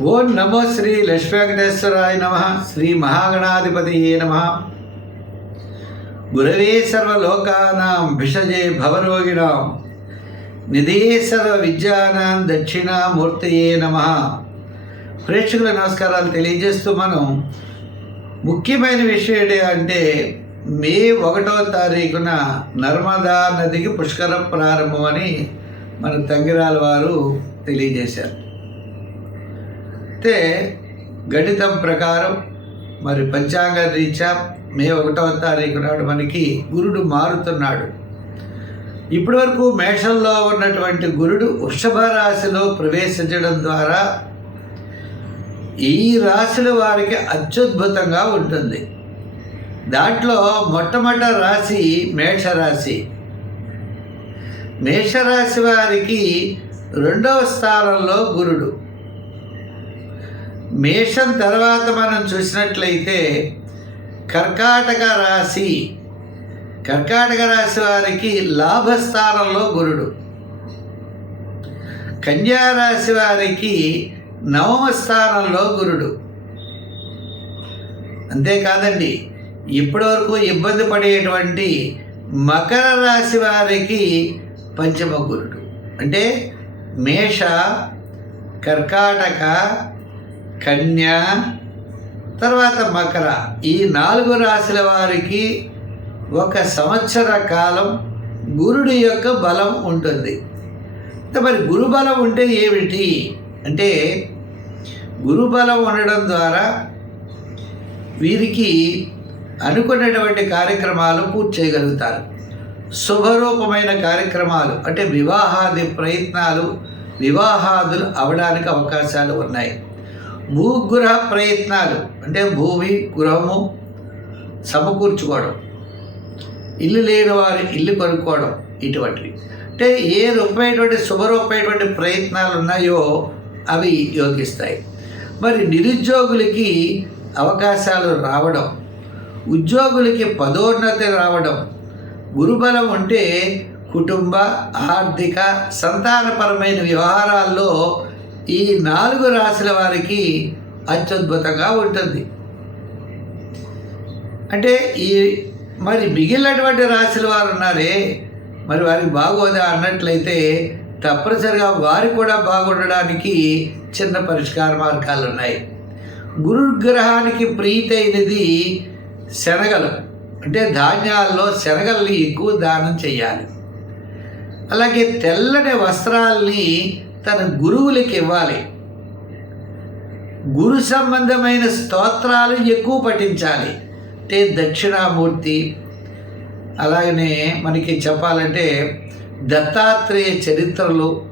ఓం నమో శ్రీ లక్ష్మీ వెంకటేశ్వరాయ నమ. శ్రీ మహాగణాధిపతి నమ. గురవే సర్వలోకానాం భిషజే భవరోగిణాం. నిధే సర్వ విద్యానాం దక్షిణామూర్తయే నమ. ప్రేక్షకుల నమస్కారాలు తెలియజేస్తూ మనం ముఖ్యమైన విషయం ఏంటి అంటే మే ఒకటో తారీఖున నర్మదా నదికి పుష్కర ప్రారంభం అని మన తంగిరాల వారు తెలియజేశారు. అయితే గణితం ప్రకారం మరి పంచాంగ రీత్యా మే ఒకటవ తారీఖు నాడు మనకి గురుడు మారుతున్నాడు. ఇప్పటి వరకు మేషంలో ఉన్నటువంటి గురుడు వృషభ రాశిలో ప్రవేశించడం ద్వారా ఈ రాశుల వారికి అత్యద్భుతంగా ఉంటుంది. దాంట్లో మొట్టమొదటి రాశి మేషరాశి మేషరాశి వారికి రెండవ స్థానంలో గురుడు. మేషం తర్వాత మనం చూసినట్లయితే కర్కాటక రాశి. కర్కాటక రాశి వారికి లాభస్థానంలో గురుడు. కన్యా రాశి వారికి నవమ స్థానంలో గురుడు. అంతేకాదండి ఇప్పటివరకు ఇబ్బంది పడేటువంటి మకర రాశి వారికి పంచమ గురుడు. అంటే మేష కర్కాటక కన్య తర్వాత మకర. ఈ నాలుగు రాశుల వారికి ఒక సంవత్సర కాలం గురుడి యొక్క బలం ఉంటుంది. మరి గురుబలం ఉంటే ఏమిటి? అంటే గురుబలం ఉండడం ద్వారా వీరికి అనుకున్నటువంటి కార్యక్రమాలు పూర్తి చేయగలుగుతారు. శుభరూపమైన కార్యక్రమాలు అంటే వివాహాది ప్రయత్నాలు వివాహాదులు అవడానికి అవకాశాలు ఉన్నాయి. భూగృహ ప్రయత్నాలు అంటే భూమి గృహము సమకూర్చుకోవడం ఇల్లు లేని వారు ఇల్లు కొనుక్కోవడం ఇటువంటివి. అంటే ఏ రూపమైనటువంటి శుభరూపమైనటువంటి ప్రయత్నాలు ఉన్నాయో అవి యోగిస్తాయి. మరి నిరుద్యోగులకి అవకాశాలు రావడం ఉద్యోగులకి పదోన్నతి రావడం గురుబలం ఉంటే కుటుంబ ఆర్థిక సంతానపరమైన వ్యవహారాల్లో ఈ నాలుగు రాశుల వారికి అత్యద్భుతంగా ఉంటుంది. అంటే ఈ మరి మిగిలినటువంటి రాశుల వారు ఉన్నారే మరి వారికి బాగోదా అన్నట్లయితే తప్పనిసరిగా వారు కూడా బాగుండడానికి చిన్న పరిష్కార మార్గాలు ఉన్నాయి. గురుగ్రహానికి ప్రీతైనది శనగలు. అంటే ధాన్యాల్లో శనగల్ని ఎక్కువ దానం చేయాలి. అలాగే తెల్లని వస్త్రాల్ని తన గురువులకి ఇవ్వాలి. గురు సంబంధమైన స్తోత్రాలు ఎక్కువ పఠించాలి. అంటే దక్షిణామూర్తి అలాగనే మనకి చెప్పాలంటే దత్తాత్రేయ చరిత్రలు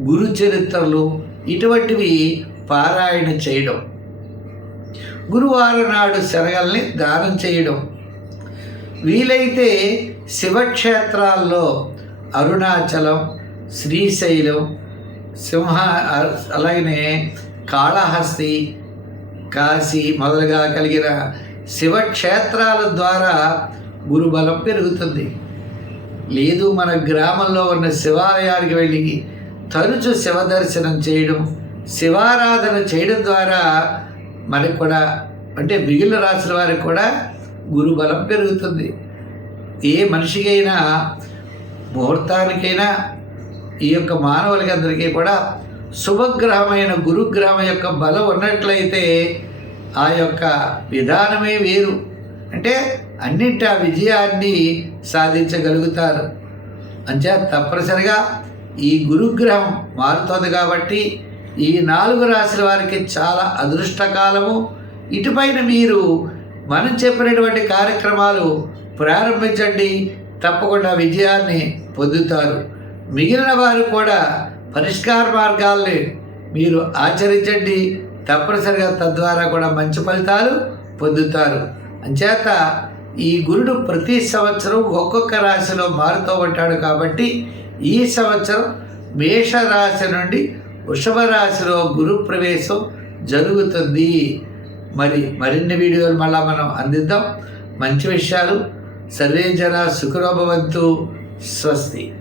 గురు చరిత్రలు ఇటువంటివి పారాయణ చేయడం. గురువారం నాడు శనగల్ని దానం చేయడం. వీలైతే శివక్షేత్రాల్లో అరుణాచలం శ్రీశైలం సింహ అలాగనే కాళహస్తి కాశీ మొదలుగా కలిగిన శివక్షేత్రాల ద్వారా గురుబలం పెరుగుతుంది. లేదు మన గ్రామంలో ఉన్న శివాలయానికి వెళ్ళి తరచు శివ దర్శనం చేయడం శివారాధన చేయడం ద్వారా మనకు కూడా అంటే మిగిలిన రాసిన వారికి కూడా గురుబలం పెరుగుతుంది. ఏ మనిషికైనా ముహూర్తానికైనా ఈ యొక్క మానవులకి అందరికీ కూడా శుభగ్రహమైన గురుగ్రహం యొక్క బలం ఉన్నట్లయితే ఆ యొక్క విధానమే వేరు. అంటే అన్నింటి ఆ విజయాన్ని సాధించగలుగుతారు. అంచే తప్పనిసరిగా ఈ గురుగ్రహం మారుతుంది కాబట్టి ఈ నాలుగు రాశుల వారికి చాలా అదృష్టకాలము. ఇటుపైన మీరు మనం చెప్పినటువంటి కార్యక్రమాలు ప్రారంభించండి. తప్పకుండా విజయాన్ని పొందుతారు. మిగిలిన వారు కూడా పరిష్కార మార్గాల్ని మీరు ఆచరించండి. తప్పనిసరిగా తద్వారా కూడా మంచి ఫలితాలు పొందుతారు. అంచేత ఈ గురుడు ప్రతి సంవత్సరం ఒక్కొక్క రాశిలో మారుతూ ఉంటాడు కాబట్టి ఈ సంవత్సరం మేషరాశి నుండి వృషభ రాశిలో గురు ప్రవేశం జరుగుతుంది. మరి మరిన్ని వీడియోలు మళ్ళీ మనం అందిద్దాం. మంచి విషయాలు. సర్వే జన సుఖరోభవంతు. స్వస్తి.